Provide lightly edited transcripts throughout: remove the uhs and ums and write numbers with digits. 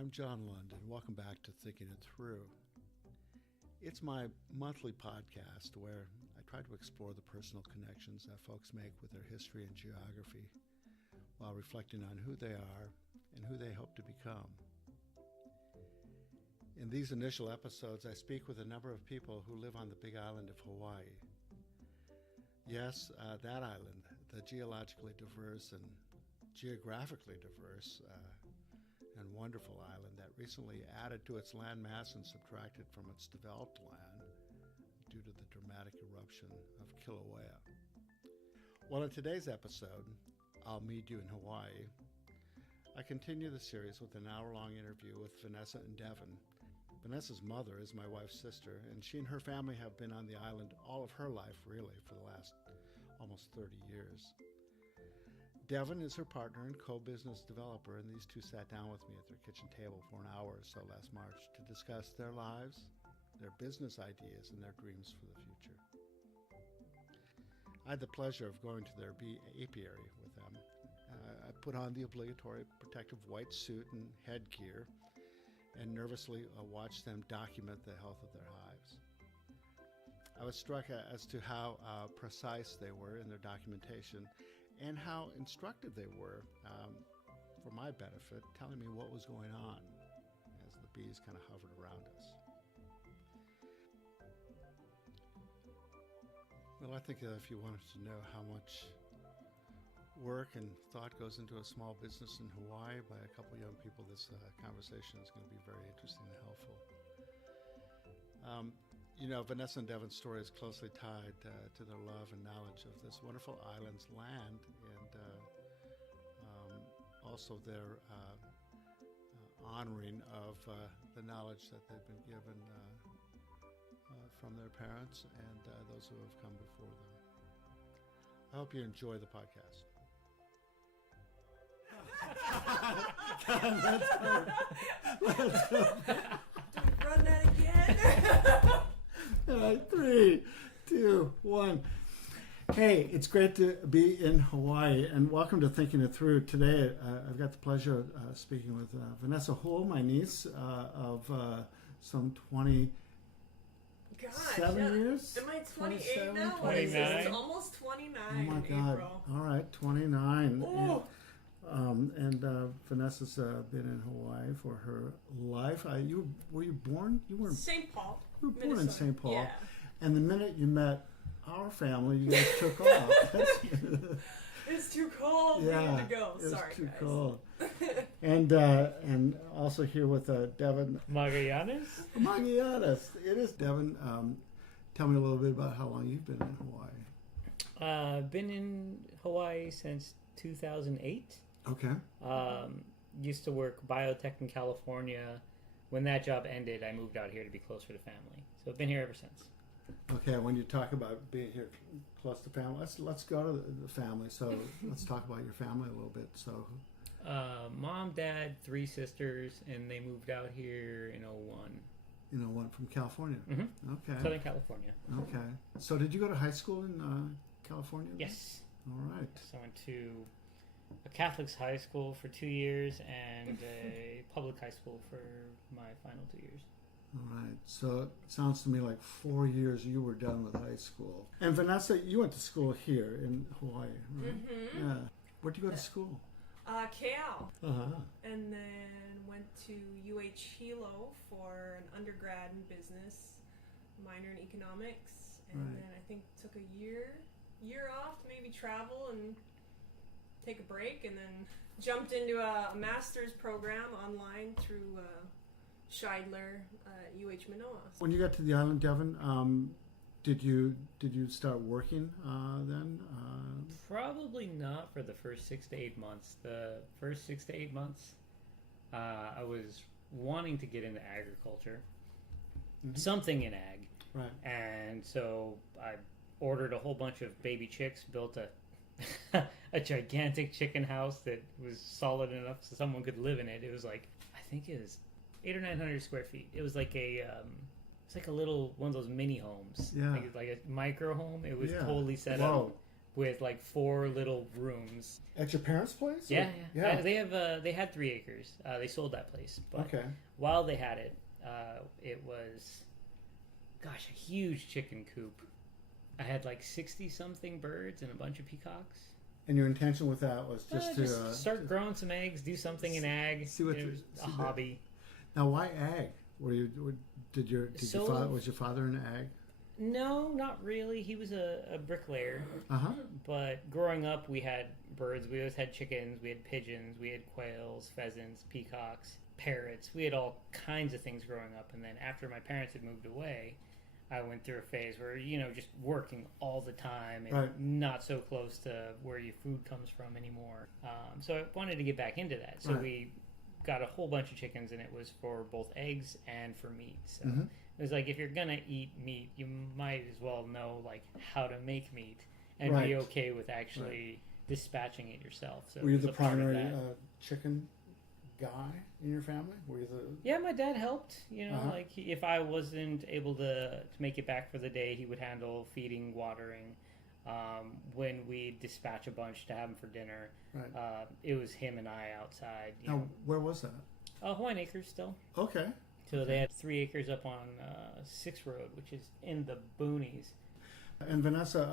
I'm John London. Welcome back to Thinking It Through. It's my monthly podcast where I try to explore the personal connections that folks make with their history and geography while reflecting on who they are and who they hope to become. In these initial episodes, I speak with a number of people who live on the big island of Hawaii. Yes, that island, the geologically diverse and geographically diverse and wonderful island that recently added to its landmass and subtracted from its developed land due to the dramatic eruption of Kilauea. Well, in today's episode, I'll Meet You in Hawaii, I continue the series with an hour-long interview with Vanessa and Devin. Vanessa's mother is my wife's sister, and she and her family have been on the island all of her life, really, for the last almost 30 years. Devin is her partner and co-business developer, and these two sat down with me at their kitchen table for an hour or so last March to discuss their lives, their business ideas, and their dreams for the future. I had the pleasure of going to their bee apiary with them. I put on the obligatory protective white suit and headgear and nervously watched them document the health of their hives. I was struck as to how precise they were in their documentation and how instructive they were, for my benefit, telling me what was going on as the bees kind of hovered around us. Well, I think if you wanted to know how much work and thought goes into a small business in Hawaii by a couple young people, this conversation is going to be very interesting and helpful. Vanessa and Devin's story is closely tied to their love and knowledge of this wonderful island's land and also their honoring of the knowledge that they've been given from their parents and those who have come before them. I hope you enjoy the podcast. Let's run that again. All right, 3, 2, 1. Hey, it's great to be in Hawaii, and welcome to Thinking It Through. Today, I've got the pleasure of speaking with Vanessa Hull, my niece, of some 27 years. Am I 28 now? 29. It's almost 29. Oh my God! April. All right, 29. Oh. And Vanessa's been in Hawaii for her life. Were you born? You weren't. St. Paul. You were born Minnesota. in St. Paul. Yeah. And the minute you met our family, you guys took off. It's too cold. Yeah, We need to go. Sorry, it's too guys. cold. And also here with Devin Magallanes. It is Devin. Tell me a little bit about how long you've been in Hawaii. Been in Hawaii since 2008. Okay. Used to work biotech in California. When that job ended, I moved out here to be closer to family. So I've been here ever since. Okay, when you talk about being here close to family, let's go to the family. So let's talk about your family a little bit. So, mom, dad, 3 sisters, and they moved out here in 01. One from California. Mm-hmm. Okay. Southern California. Okay. So did you go to high school in California? Yes. All right. So I went to a Catholic high school for 2 years and a public high school for my final 2 years. All right. So it sounds to me like 4 years you were done with high school. And Vanessa, you went to school here in Hawaii, right? Mm-hmm. Yeah. Where'd you go to school? KL. Uh-huh. And then went to UH Hilo for an undergrad in business, minor in economics, and then I think took a year off to maybe travel and take a break, and then jumped into a master's program online through Scheidler at UH Manoa. When you got to the island, Devin, did you start working then? Probably not for the first 6 to 8 months. The first 6 to 8 months, I was wanting to get into agriculture, something in ag. Right. And so I ordered a whole bunch of baby chicks, built a a gigantic chicken house that was solid enough so someone could live in it. It was like, I think it was 800 or 900 square feet. It was like it's like a little one of those mini homes. Yeah. Like a micro home. It was totally set up. with like 4 little rooms. At your parents' place? Yeah, Or- yeah. yeah. They had 3 acres. They sold that place, but Okay. while they had it, it was, gosh, a huge chicken coop. I had like 60 something birds and a bunch of peacocks. And your intention with that was just to start growing some eggs, do something in ag. see what it the- was a see the- hobby. Now, why ag? Did your So- father was your father in ag? No, not really. He was a bricklayer. Uh-huh. But growing up, we had birds. We always had chickens. We had pigeons. We had quails, pheasants, peacocks, parrots. We had all kinds of things growing up. And then after my parents had moved away, I went through a phase where, just working all the time and Right. not so close to where your food comes from anymore. So I wanted to get back into that. So Right. we got a whole bunch of chickens, and it was for both eggs and for meat. So Mhm. it was like, if you're going to eat meat, you might as well know like how to make meat and Right. be okay with actually dispatching it yourself. So Were you it was the a part of primary that. chicken guy in your family? Were you the Yeah, my dad helped. Uh-huh. Like if I wasn't able to make it back for the day, he would handle feeding, watering. When we dispatch a bunch to have them for dinner, right? it was him and I outside. Now, where was that? Hawaiian Acres still. Okay. So they had 3 acres up on 6th Road, which is in the boonies. And Vanessa,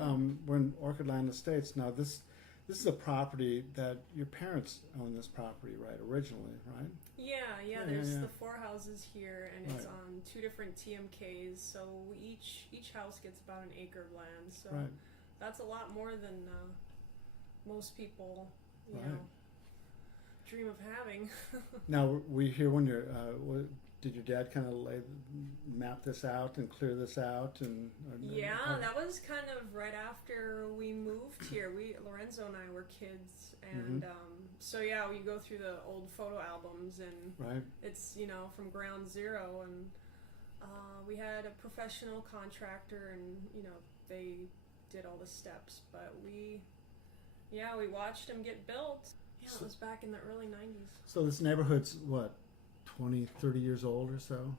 we're in Orchid Land Estates. Now, this is a property that your parents owned this property, right? Originally, right? Yeah. Yeah, There's yeah. the 4 houses here, and it's Right. on 2 different TMKs. So each house gets about an acre of land. So Right. that's a lot more than most people, you Right. know, dream of having. Now, were you here when did your dad kind of map this out and clear this out? Yeah, that was kind of right after we moved here. Lorenzo and I were kids, and so yeah, we go through the old photo albums, and right. it's from ground zero, and we had a professional contractor, and they did all the steps, but we watched them get built. Yeah, it was back in the early 90s. So this neighborhood's what, 20, 30 years old or so?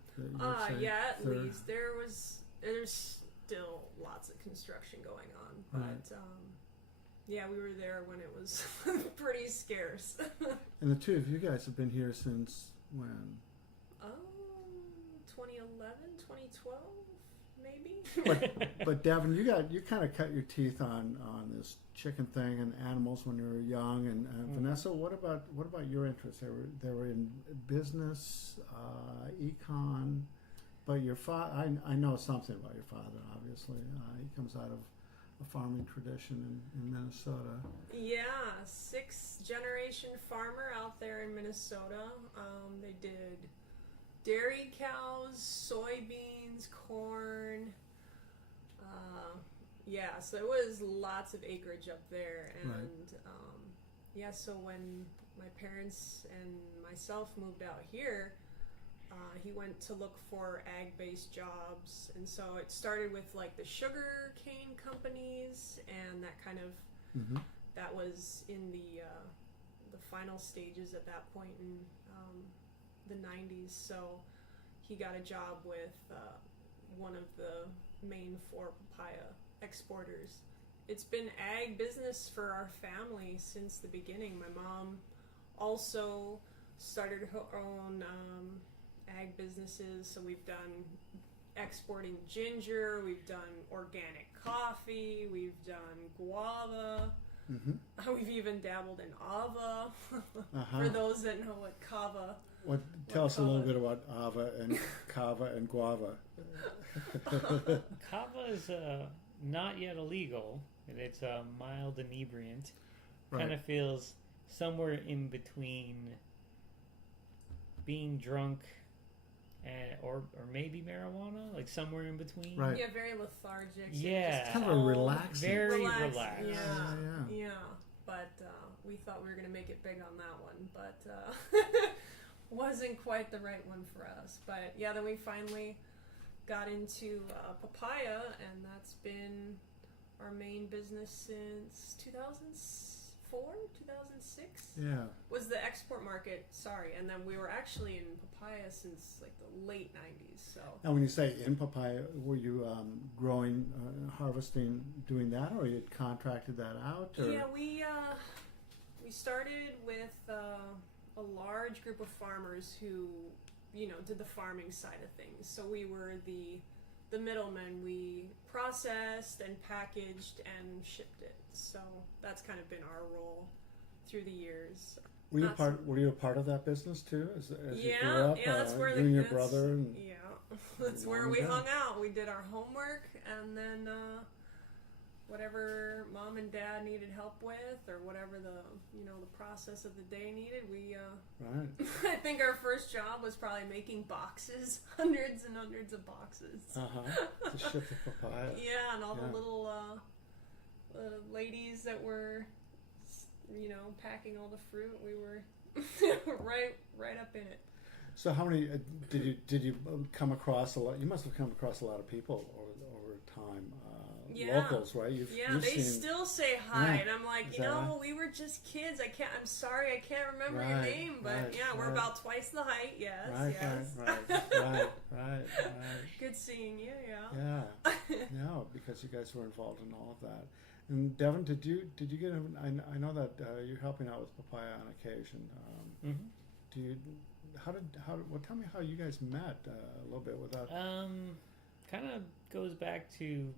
Yeah, at Third? least. There's still lots of construction going on, but Right. yeah, we were there when it was pretty scarce. And the two of you guys have been here since when? 2011, 2012, maybe. But Devin, you kind of cut your teeth on this chicken thing and animals when you were young. And Vanessa, what about your interests? They were in business, econ. But your father, I know something about your father. Obviously, he comes out of a farming tradition in Minnesota. Yeah, 6th generation farmer out there in Minnesota. They did dairy cows, soybeans, corn. Yeah, so there was lots of acreage up there, and Right. so when my parents and myself moved out here, he went to look for ag-based jobs, and so it started with like the sugar cane companies, and that kind of Mm-hmm. that was in the final stages at that point in the 90s. So he got a job with one of the main 4 papaya exporters. It's been ag business for our family since the beginning. My mom also started her own ag businesses, so we've done exporting ginger, we've done organic coffee, we've done guava, we've even dabbled in ava. For those that know what kava. Tell us a little bit about ava and kava and guava. Kava is not yet illegal, and it's a mild inebriant. Right. Kind of feels somewhere in between being drunk and or maybe marijuana, like somewhere in between. Right. Yeah, very lethargic. So Yeah. just Kind of a relaxing. Very relaxed. relaxed. Yeah. But we thought we were gonna make it big on that one, but wasn't quite the right one for us. But yeah, then we finally got into papaya, and that's been our main business since 2006 Yeah. was the export market. Sorry, and then we were actually in papaya since like the late 90s. So And when you say in papaya, were you growing, harvesting, doing that, or you had contracted that out? Or? yeah, we started with a large group of farmers who did the farming side of things. So we were the middlemen. We processed and packaged and shipped it. So that's kind of been our role through the years. Were you a part of that business too? As you grew up, that's where you and your brother. And that's where we hung out. We did our homework, and then whatever mom and dad needed help with, or whatever the process of the day needed, we right. I think our first job was probably making boxes, hundreds and hundreds of boxes. To ship the papaya. Yeah, and all the little ladies that were packing all the fruit, we were right up in it. So how many did you come across a lot? You must have come across a lot of people over time. Locals, right? You've they seen, still say hi, and I'm like, right? we were just kids. I'm sorry, I can't remember your name, but we're about twice the height. Yes, right. Good seeing you. Yeah. No, because you guys were involved in all of that. And Devin, did you get? I know that you're helping out with papaya on occasion. Do you? Tell me how you guys met a little bit without. Kind of goes back to.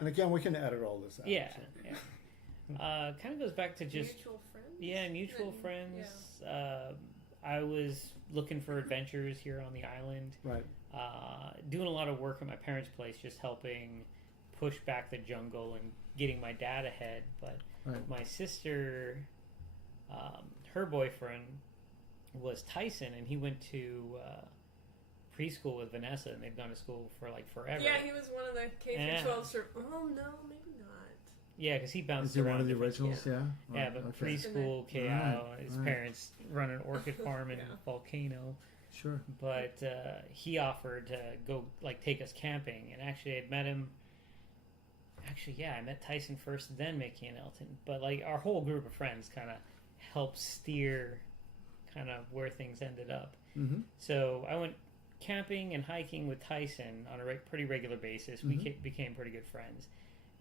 And again, we can edit all this out. Yeah, so. yeah. Kind of goes back to just mutual friends. Yeah, mutual friends. Yeah. I was looking for adventures here on the island. Right. Doing a lot of work at my parents' place, just helping push back the jungle and getting my dad ahead. But my sister, her boyfriend was Tyson, and he went to preschool with Vanessa, and they've gone to school for like forever. Yeah, he was one of the K-12. Oh no, maybe not. Yeah, because he bounced Is he around. one of the originals? Yeah. Right. Yeah, but preschool, KO, his parents run an orchid farm in Volcano. Sure. But he offered to go take us camping, and actually I'd met him. Actually, I met Tyson first, then Mickey and Elton. But our whole group of friends kind of helped steer kind of where things ended up. Mm-hmm. So I went camping and hiking with Tyson on a pretty regular basis. Mm-hmm. We became pretty good friends.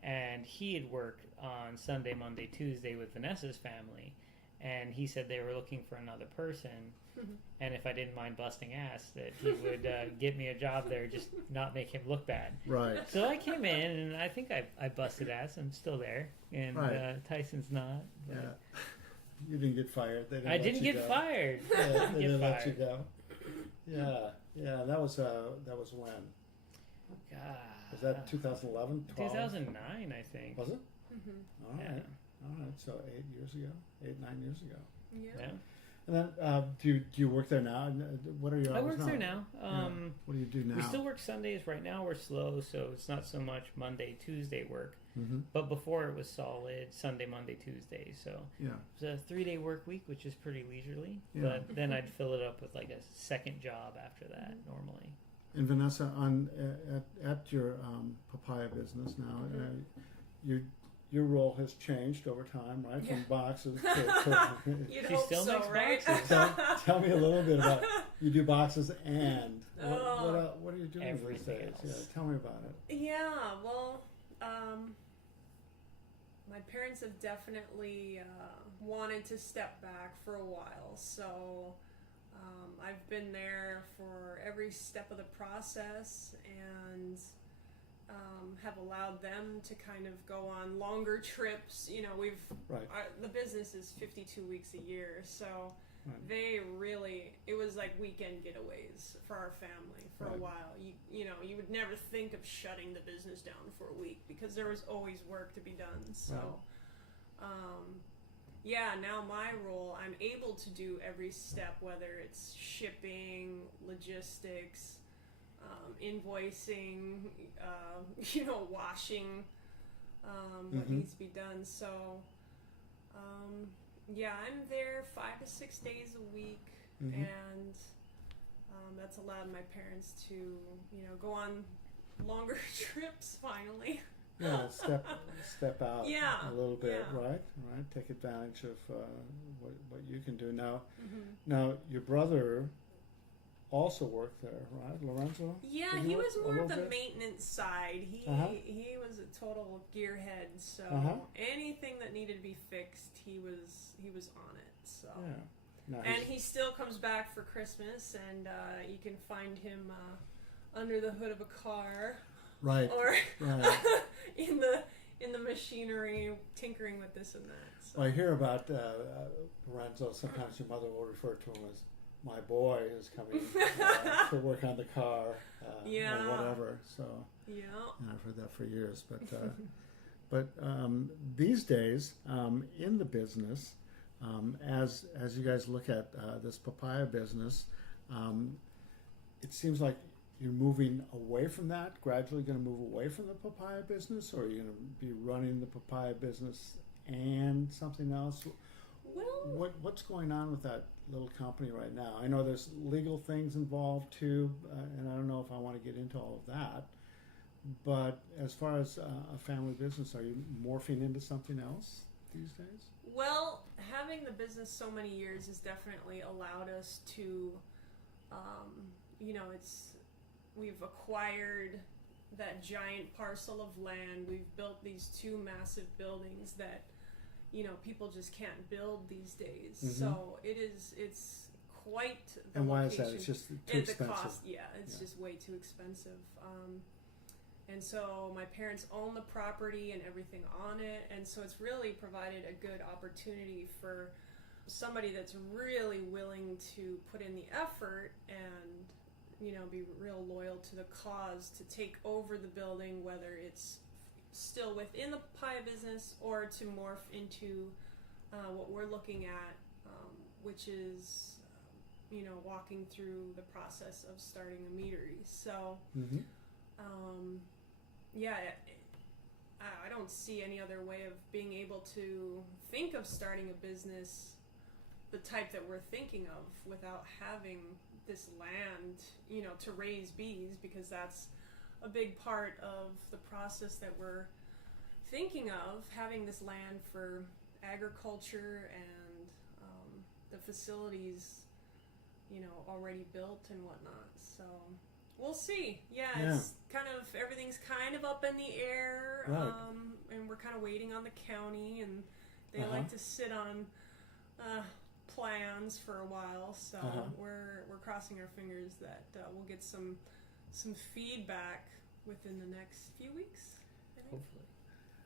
And he had worked on Sunday, Monday, Tuesday with Vanessa's family. And he said they were looking for another person. Mm-hmm. And if I didn't mind busting ass, that he would get me a job there, just not make him look bad. Right. So I came in, and I think I busted ass. I'm still there. And Tyson's not. But yeah. You didn't get fired. They didn't I didn't get go. fired. Yeah, they didn't let you go. Yeah. That was when? God. Was that 2011? 2009, I think. Was it? Mm-hmm. All right. So 8 years ago, 9 years ago. Yeah. And then, do you work there now? What are your hours I work now? there now. What do you do now? We still work Sundays. Right now we're slow, so it's not so much Monday, Tuesday work. Mm-hmm. But before it was solid Sunday, Monday, Tuesday. So yeah, it's a 3-day work week, which is pretty leisurely. Yeah. But then I'd fill it up with a second job after that normally. And Vanessa, at your papaya business now, your role has changed over time, right? From boxes to You'd She hope still so, makes right? boxes. tell me a little bit about you do boxes and what are you doing these Everything days? else. Yeah, tell me about it. Yeah, well, my parents have definitely wanted to step back for a while, so I've been there for every step of the process and have allowed them to kind of go on longer trips. The business is 52 weeks a year, so they really, it was like weekend getaways for our family for a while. You would never think of shutting the business down for a week because there was always work to be done. So now my role, I'm able to do every step, whether it's shipping, logistics, invoicing, washing, what needs to be done. So I'm there 5 to 6 days a week, and that's allowed my parents to go on longer trips finally. step out Yeah, a little bit, yeah. right? Take advantage of what you can do now. Mm-hmm. Now, your brother also worked there, right, Lorenzo? Yeah, Did he work was a more little of the bit? maintenance side. Uh-huh. He was a total gearhead. So Uh-huh. anything that needed to be fixed, he was on it. So. Yeah. Now And he still comes back for Christmas, and you can find him under the hood of a car, right, or right. in the machinery, tinkering with this and that. So. Well, I hear about Lorenzo. Sometimes your mother will refer to him as my boy is coming to work on the car, Yeah. or whatever. So Yeah. and I've heard that for years. But these days, in the business, as you guys look at this papaya business, it seems like you're moving away from that. Gradually, going to move away from the papaya business, or are you going to be running the papaya business and something else? Well, What's going on with that little company right now? I know there's legal things involved too, and I don't know if I want to get into all of that. But as far as a family business, are you morphing into something else these days? well, having the business so many years has definitely allowed us to, we've acquired that giant parcel of land. We've built these 2 massive buildings that, people just can't build these days. Mhm. So it's quite the And why location. is that? It's just too The expensive. cost, it's just way too expensive. And so my parents own the property and everything on it, and so it's really provided a good opportunity for somebody that's really willing to put in the effort and, be real loyal to the cause to take over the building, whether it's still within the papaya business or to morph into what we're looking at, which is, walking through the process of starting a meadery. So, Mm-hmm. I don't see any other way of being able to think of starting a business the type that we're thinking of without having this land, to raise bees, because that's a big part of the process that we're thinking of, having this land for agriculture and the facilities, already built and whatnot. So we'll see. Yeah. It's kind of, everything's kind of up in the air, Right. And we're kind of waiting on the county, and they Uh-huh. like to sit on plans for a while. So Uh-huh. we're crossing our fingers that we'll get some feedback within the next few weeks, I think. Hopefully.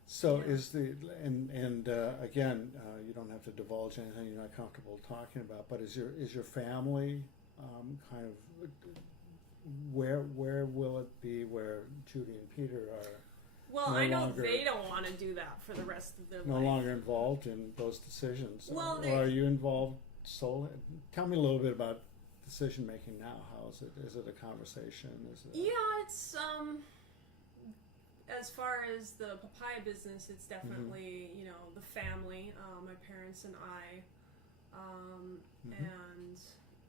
So Yeah. is and again, you don't have to divulge anything you're not comfortable talking about. But is your family kind of where will it be where Judy and Peter are Well, no I know longer- they don't want to do that for the rest of their no life. longer involved in those decisions? Well, or are you involved solely? Tell me a little bit about decision making now. How is it? Is it a conversation? Is it Yeah, it's as far as the papaya business, it's definitely the family, my parents and I, and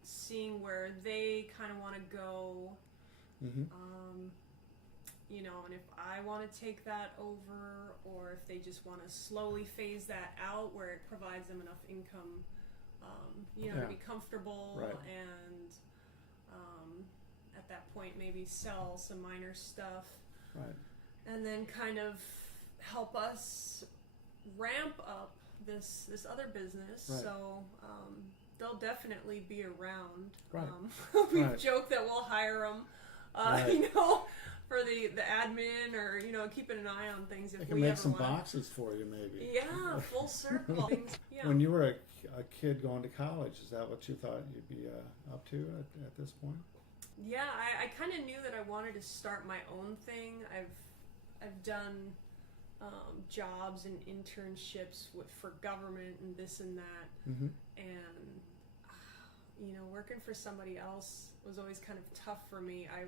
seeing where they kind of want to go, Mm-hmm. and if I want to take that over, or if they just want to slowly phase that out where it provides them enough income, to be comfortable, Right. and at that point maybe sell some minor stuff, Right. and then kind of help us ramp up this other business. Right. So they'll definitely be around. Right. We've Right. joked that we'll hire them, Right. for the admin, or keeping an eye on things if I we can make ever some want. boxes for you, maybe. Yeah, full circle. Things, yeah. When you were a kid going to college, is that what you thought you'd be up to at this point? Yeah, I kind of knew that I wanted to start my own thing. I've done jobs and internships for government and this and that, Mm-hmm. and working for somebody else was always kind of tough for me. I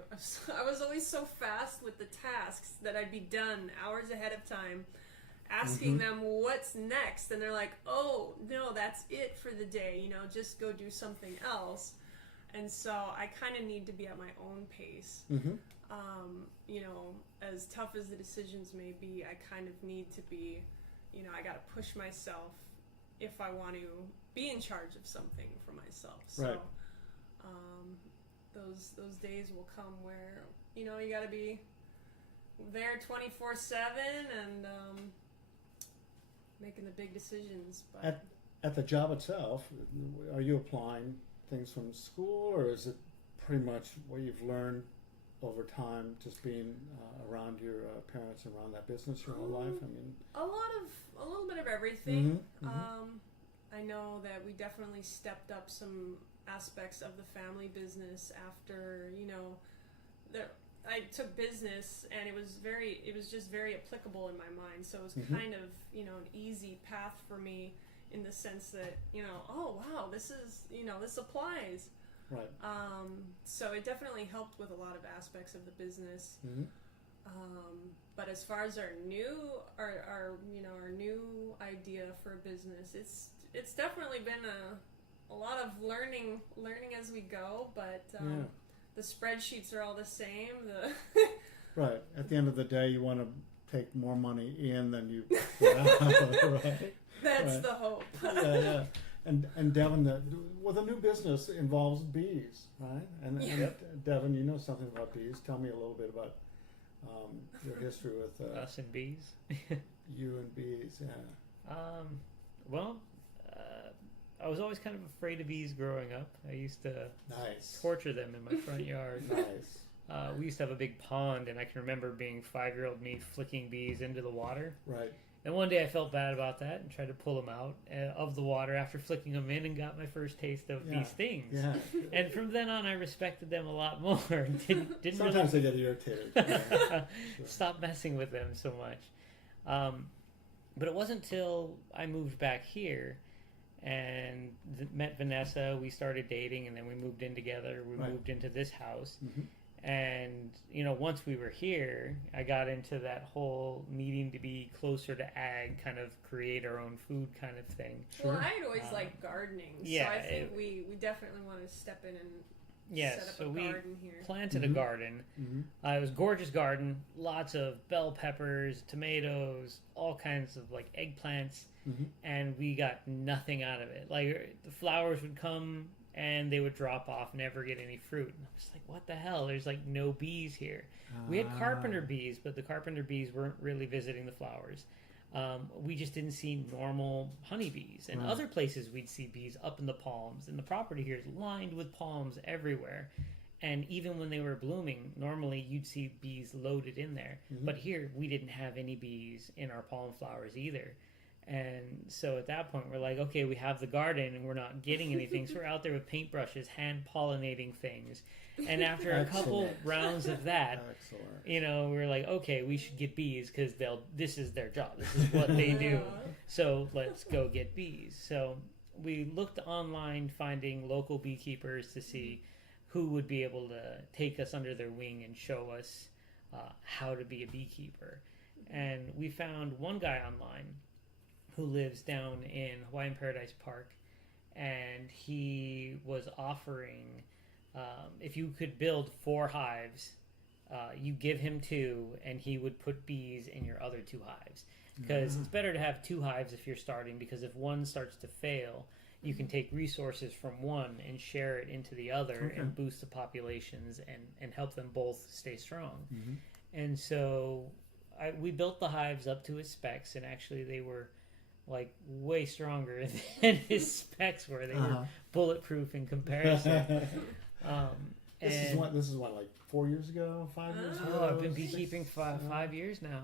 was always so fast with the tasks that I'd be done hours ahead of time, asking them what's next, and they're like, "Oh no, that's it for the day. Just go do something else." And so I kind of need to be at my own pace. Mm-hmm. you know, as tough as the decisions may be, I kind of need to be, you know, I got to push myself if I want to be in charge of something for myself. So, Right. those days will come where, you know, you got to be there 24/7 and making the big decisions. But At the job itself, are you applying things from school, or is it pretty much what you've learned over time, just being around your parents, around that business your whole life? I mean, a little bit of everything. Mm-hmm. I know that we definitely stepped up some aspects of the family business after, you know, I took business, and it was just very applicable in my mind. So it was kind of, you know, an easy path for me in the sense that, you know, oh wow, this is, you know, this applies. right. So it definitely helped with a lot of aspects of the business. Mm-hmm. But as far as our new idea for a business, it's definitely been a lot of learning as we go. But the spreadsheets are all the same. Right. At the end of the day, you want to take more money in than you put out. Right. That's right. the hope. Yeah. And Devin, the new business involves bees, right? And Devin, you know something about bees. Tell me a little bit about your history with Us and bees. you and bees. Yeah. Well, I was always kind of afraid of bees growing up. I used to Nice. torture them in my front yard. Nice. We used to have a big pond, and I can remember being 5-year-old me flicking bees into the water. Right. And one day I felt bad about that and tried to pull them out of the water after flicking them in, and got my first taste of bee stings. Yeah. And from then on, I respected them a lot more. Didn't Sometimes really they get irritated. Yeah. stop messing with them so much. But it wasn't till I moved back here and met Vanessa. We started dating, and then we moved in together. We moved into this house. Mm-hmm. And, you know, once we were here, I got into that whole needing to be closer to ag, kind of create our own food kind of thing. Well, I'd always liked gardening, so I think we definitely want to step in and set up a garden here. Planted a garden. Mm-hmm. It was a gorgeous garden, lots of bell peppers, tomatoes, all kinds of like eggplants, and we got nothing out of it. Like the flowers would come and they would drop off, never get any fruit. And I was like, what the hell? There's like no bees here. We had carpenter bees, but the carpenter bees weren't really visiting the flowers. We just didn't see normal honeybees. And other places we'd see bees up in the palms. And the property here is lined with palms everywhere. And even when they were blooming, normally you'd see bees loaded in there. But here, we didn't have any bees in our palm flowers either. And so at that point, we're like, okay, we have the garden and we're not getting anything. So we're out there with paintbrushes, hand pollinating things. And after a couple rounds of that, you know, we're like, okay, we should get bees because this is their job. This is what they do. So let's go get bees. So we looked online, finding local beekeepers to see who would be able to take us under their wing and show us how to be a beekeeper. And we found one guy online who lives down in Hawaiian Paradise Park, and he was offering, if you could build 4 hives, you give him 2, and he would put bees in your other 2 hives. Because it's better to have 2 hives if you're starting, because if one starts to fail, you can take resources from one and share it into the other and boost the populations and help them both stay strong. And so we built the hives up to his specs, and actually they were like way stronger than his specs were. They were bulletproof in comparison. This is what, like 4 years ago, 5 years ago? Oh, I've been beekeeping 5 years now.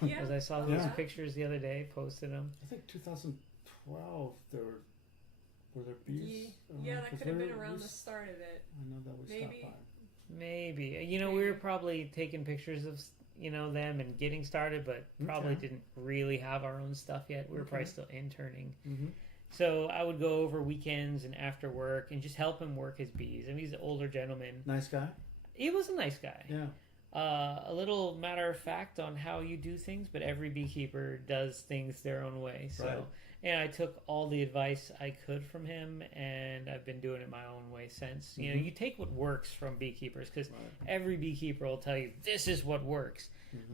Because I saw those pictures the other day, posted them. I think 2012 were there bees? Yeah, that could have been around the start of it. I know that we stopped by. Maybe. You know, we were probably taking pictures of, you know, them and getting started, but probably didn't really have our own stuff yet. We were probably still interning. So I would go over weekends and after work and just help him work his bees. I mean, he's an older gentleman. Nice guy? He was a nice guy. Yeah. A little matter of fact on how you do things, but every beekeeper does things their own way. So And I took all the advice I could from him, and I've been doing it my own way since. You know, you take what works from beekeepers, because every beekeeper will tell you this is what works.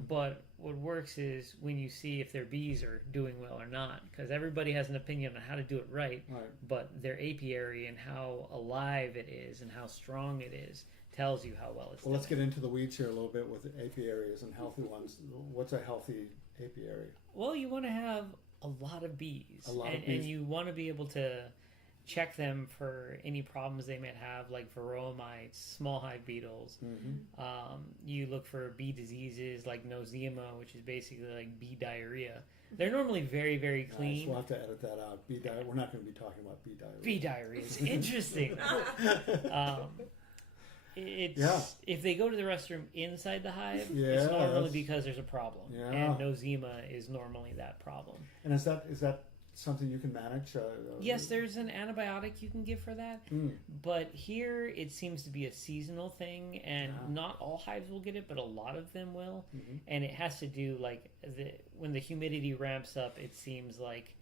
But what works is when you see if their bees are doing well or not, because everybody has an opinion on how to do it right. But their apiary and how alive it is and how strong it is tells you how well it's doing. Let's get into the weeds here a little bit with apiaries and healthy ones. What's a healthy apiary? Well, you want to have a lot of bees. And you want to be able to check them for any problems they might have, like varroa mites, small hive beetles. You look for bee diseases like nosema, which is basically like bee diarrhea. They're normally very, very clean. Nice. We'll have to edit that out. We're not going to be talking about bee diarrhea. Bee diarrhea is interesting. If they go to the restroom inside the hive, it's normally because there's a problem. And nosema is normally that problem. And is that something you can manage? Yes, there's an antibiotic you can give for that. But here it seems to be a seasonal thing, and not all hives will get it, but a lot of them will. And it has to do when the humidity ramps up, it seems like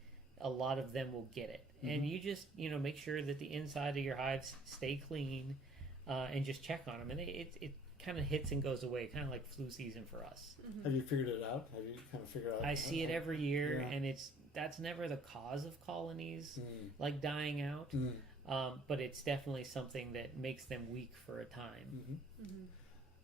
a lot of them will get it. And you just make sure that the inside of your hives stay clean. And just check on them, and it kind of hits and goes away, kind of like flu season for us. Have you figured it out? Have you kind of figured out? I see it every year, and that's never the cause of colonies like dying out, but it's definitely something that makes them weak for a time.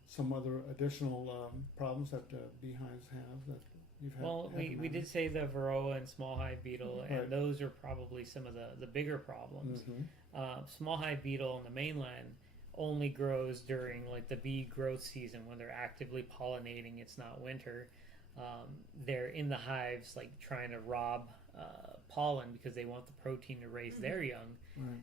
Some other additional problems that beehives have that you've had? Well, we did say the varroa and small hive beetle, and those are probably some of the bigger problems. Small hive beetle on the mainland only grows during like the bee growth season when they're actively pollinating. It's not winter. They're in the hives like trying to rob pollen because they want the protein to raise their young.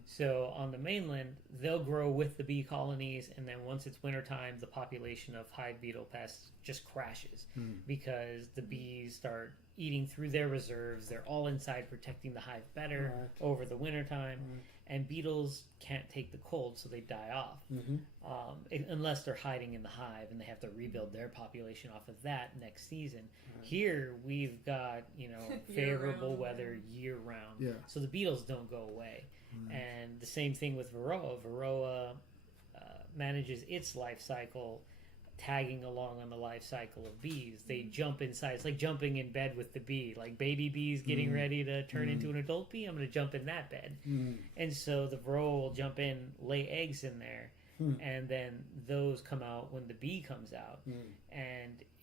So on the mainland, they'll grow with the bee colonies, and then once it's wintertime, the population of hive beetle pests just crashes because the bees start eating through their reserves. They're all inside protecting the hive better over the wintertime. And beetles can't take the cold, so they die off. Unless they're hiding in the hive, and they have to rebuild their population off of that next season. Here, we've got favorable weather year round, so the beetles don't go away. And the same thing with varroa. Varroa manages its life cycle tagging along on the life cycle of bees. They jump inside. It's like jumping in bed with the bee. Like baby bees getting ready to turn into an adult bee, I'm going to jump in that bed. And so the varroa will jump in, lay eggs in there, and then those come out when the bee comes out.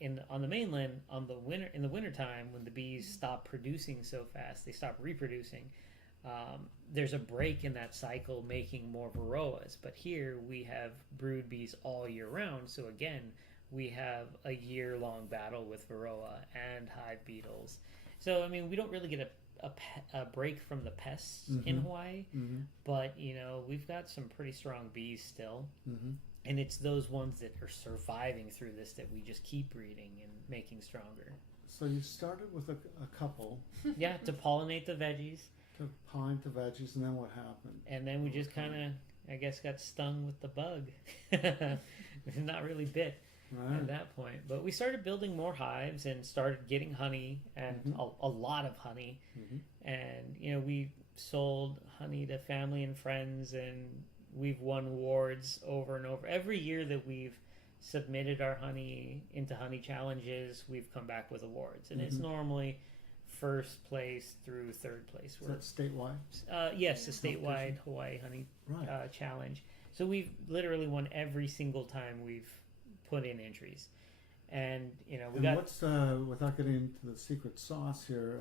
And on the mainland, in the wintertime, when the bees stop producing so fast, they stop reproducing, there's a break in that cycle, making more varroas. But here we have brood bees all year round, so again we have a year-long battle with varroa and hive beetles. So I mean, we don't really get a break from the pests in Hawaii, but we've got some pretty strong bees still, and it's those ones that are surviving through this that we just keep breeding and making stronger. So you started with a couple. To pollinate the veggies. To pollinate the veggies, and then what happened? And then we just kind of, I guess, got stung with the bug. Not really bit at that point. But we started building more hives and started getting honey, and a lot of honey. And, we sold honey to family and friends, and we've won awards over and over. Every year that we've submitted our honey into honey challenges, we've come back with awards. And it's normally first place through third place. Is that statewide? Yes, a statewide Hawaii honey challenge. So we've literally won every single time we've put in entries. And what's without getting into the secret sauce here,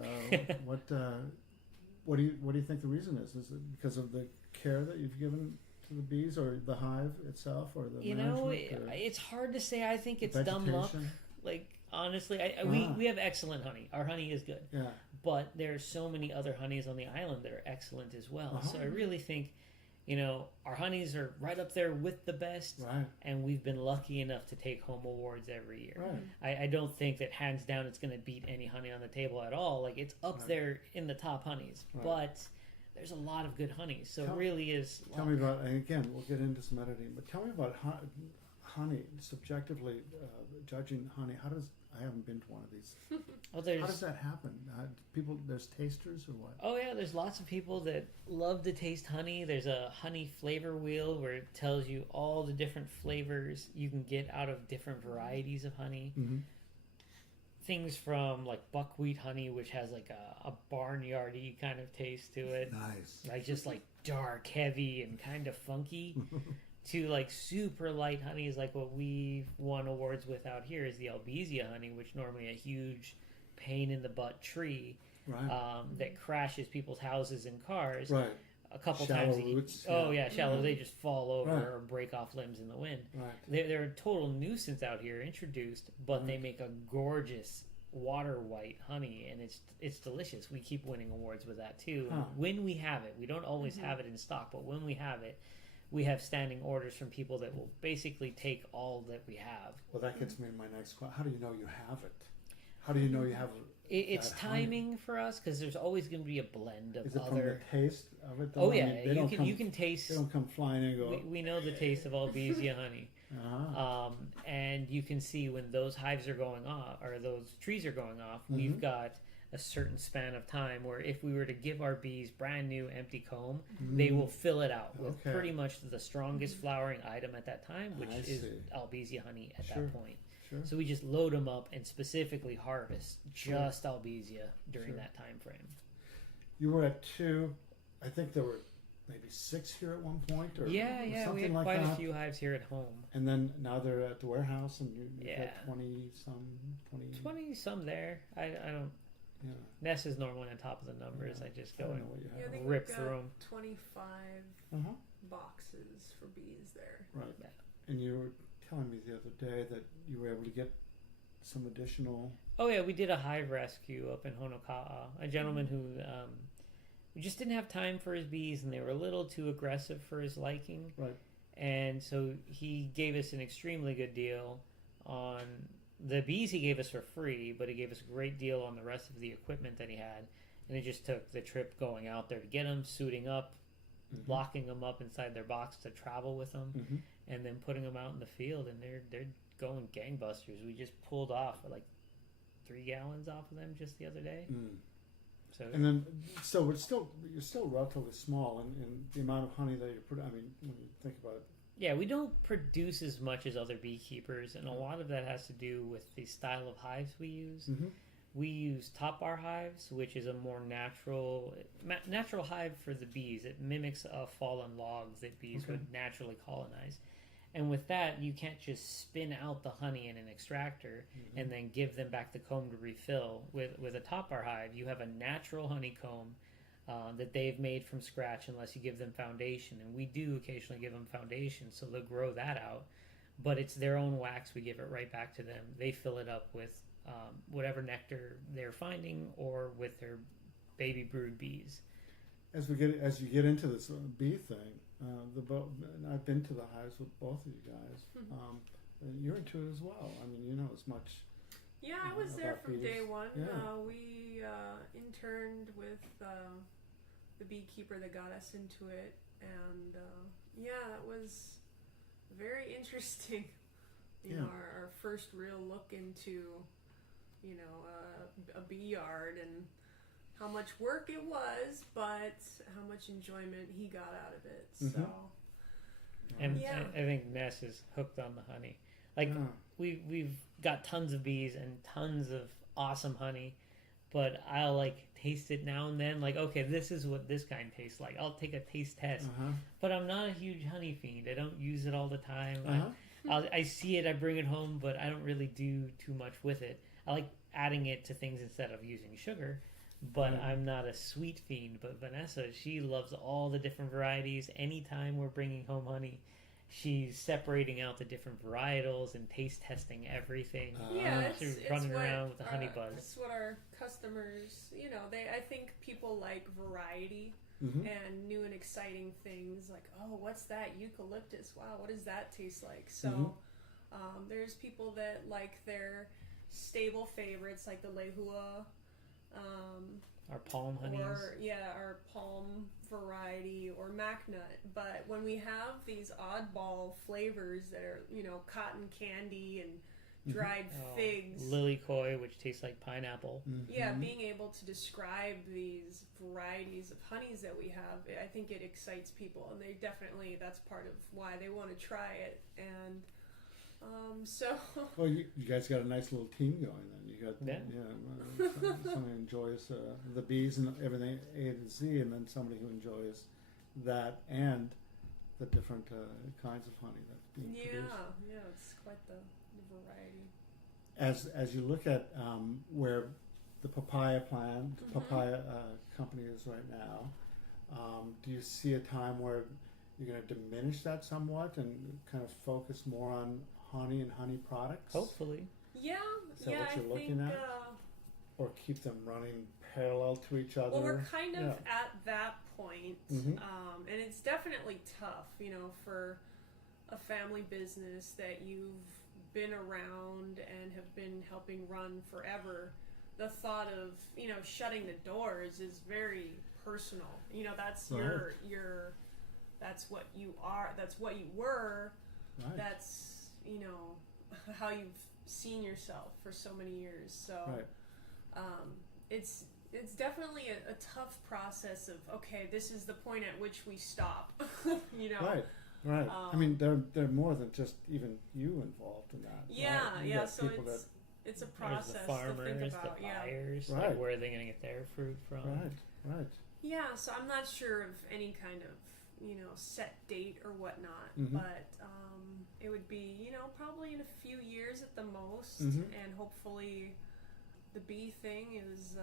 what do you think the reason is? Is it because of the care that you've given to the bees, or the hive itself, or the management? It's hard to say. I think it's vegetation? dumb luck. Like, honestly, we have excellent honey. Our honey is good. But there are so many other honeys on the island that are excellent as well. So I really think, our honeys are right up there with the best. And we've been lucky enough to take home awards every year. I don't think that hands down it's going to beat any honey on the table at all. Like, it's up there in the top honeys. But there's a lot of good honeys. So it really is luck. Tell me about, and again, we'll get into some editing, but tell me about honey, subjectively judging honey, I haven't been to one of these. Well, How does that happen? There's tasters or what? Oh yeah, there's lots of people that love to taste honey. There's a honey flavor wheel where it tells you all the different flavors you can get out of different varieties of honey. Mm-hmm. Things from like buckwheat honey, which has like a barnyardy kind of taste to it. Nice. Like just like dark, heavy, and kind of funky. To like super light honeys, like what we've won awards with out here is the Albizia honey, which normally a huge pain in the butt tree Right. that crashes people's houses and cars. Right. A couple Shallow times. roots, Oh yeah. yeah, shallow. They just fall over Right. or break off limbs in the wind. Right. They're a total nuisance out here, introduced, but they make a gorgeous water white honey, and it's delicious. We keep winning awards with that too. Huh. When we have it, we don't always have it in stock, but when we have it, we have standing orders from people that will basically take all that we have. Well, that gets me to my next question. How do you know you have it? How do you know you have It's that timing honey? for us because there's always going to be a blend of Is it from other. the taste of it? Though? Oh I yeah, mean, they don't you can taste. They don't come flying in and go. We know the taste of Albizia honey. Uh-huh. And you can see when those hives are going off or those trees are going off, we've got a certain span of time where if we were to give our bees brand new empty comb, they will fill it out with Okay. pretty much the strongest flowering item at that time, which I is see. Albizia honey at Sure. that point. Sure. So we just load them up and specifically harvest just Albizia during Sure. that time frame. You were at 2. I think there were maybe 6 here at one point, or Yeah, we something had like quite that. a few hives here at home. And then now they're at the warehouse, and you've Yeah. got 20 20 some there. I don't. Yeah. Ness is normally on top of the numbers. Yeah. I just I go don't and know what you Yeah, I have. think rip we've through got 'em. 25 Uh-huh. boxes for bees there. Right. Yeah. And you were telling me the other day that you were able to get some additional. Oh yeah, we did a hive rescue up in Honoka'a. A gentleman who we just didn't have time for his bees, and they were a little too aggressive for his liking. Right. And so he gave us an extremely good deal on the bees. He gave us for free, but he gave us a great deal on the rest of the equipment that he had. And it just took the trip going out there to get them, suiting up, locking them up inside their box to travel with them, Mm-hmm. and then putting them out in the field, and they're going gangbusters. We just pulled off like 3 gallons off of them just the other day. So And then, so you're still relatively small in the amount of honey that you put. I mean, when you think about it. yeah, we don't produce as much as other beekeepers, and a lot of that has to do with the style of hives we use. Mm-hmm. We use top bar hives, which is a more natural hive for the bees. It mimics a fallen log that bees Okay. would naturally colonize. And with that, you can't just spin out the honey in an extractor and then give them back the comb to refill. With a top bar hive, you have a natural honeycomb that they've made from scratch unless you give them foundation. And we do occasionally give them foundation, so they'll grow that out. But it's their own wax. We give it right back to them. They fill it up with whatever nectar they're finding or with their baby brood bees. As you get into this bee thing, and I've been to the hives with both of you guys. And you're into it as well. I mean, you know as much. Yeah, I was there about from bees. day one. Yeah. We interned with the beekeeper that got us into it, and yeah, that was very interesting. Yeah. Our first real look into, a bee yard and how much work it was, but how much enjoyment he got out of it. Mm-hmm. So, And yeah. I think Ness is hooked on the honey. Like we've got tons of bees and tons of awesome honey, but I'll like taste it now and then. Like, okay, this is what this kind tastes like. I'll take a taste test, but I'm not a huge honey fiend. I don't use it all the time. I see it, I bring it home, but I don't really do too much with it. I like adding it to things instead of using sugar, but I'm not a sweet fiend. But Vanessa, she loves all the different varieties. Anytime we're bringing home honey, she's separating out the different varietals and taste testing everything. Yeah, She's it's running what, around with the honey buzz. It's what our customers, I think people like variety Mm-hmm. and new and exciting things. Like, oh, what's that eucalyptus? Wow, what does that taste like? So there's people that like their stable favorites, like the lehua. Our palm honeys. or our palm variety or macnut. But when we have these oddball flavors that are, cotton candy and dried figs, Lilikoi, which tastes like pineapple. being able to describe these varieties of honeys that we have, I think it excites people, and that's part of why they want to try it. And Well, you guys got a nice little team going then. You got somebody who enjoys the bees and everything A to Z, and then somebody who enjoys that and the different kinds of honey that's being produced. Yeah, it's quite the variety. As you look at where the papaya company is right now, do you see a time where you're going to diminish that somewhat and kind of focus more on honey and honey products? Hopefully. Yeah, Is that what you're looking at? Or keep them running parallel to each other? Well, we're kind of at that point, and it's definitely tough, for a family business that you've been around and have been helping run forever. The thought of, shutting the doors is very personal. That's your that's what you are, that's what you were, that's, how you've seen yourself for so many years. So it's definitely a tough process of, okay, this is the point at which we stop. Right. I mean, there are more than just even you involved in that. So it's a process There's the farmers, to think about. the buyers, Right. like where are they going to get their fruit from? Right. Yeah, so I'm not sure of any kind of, set date or whatnot, but it would be, probably in a few years at the most, and hopefully the bee thing is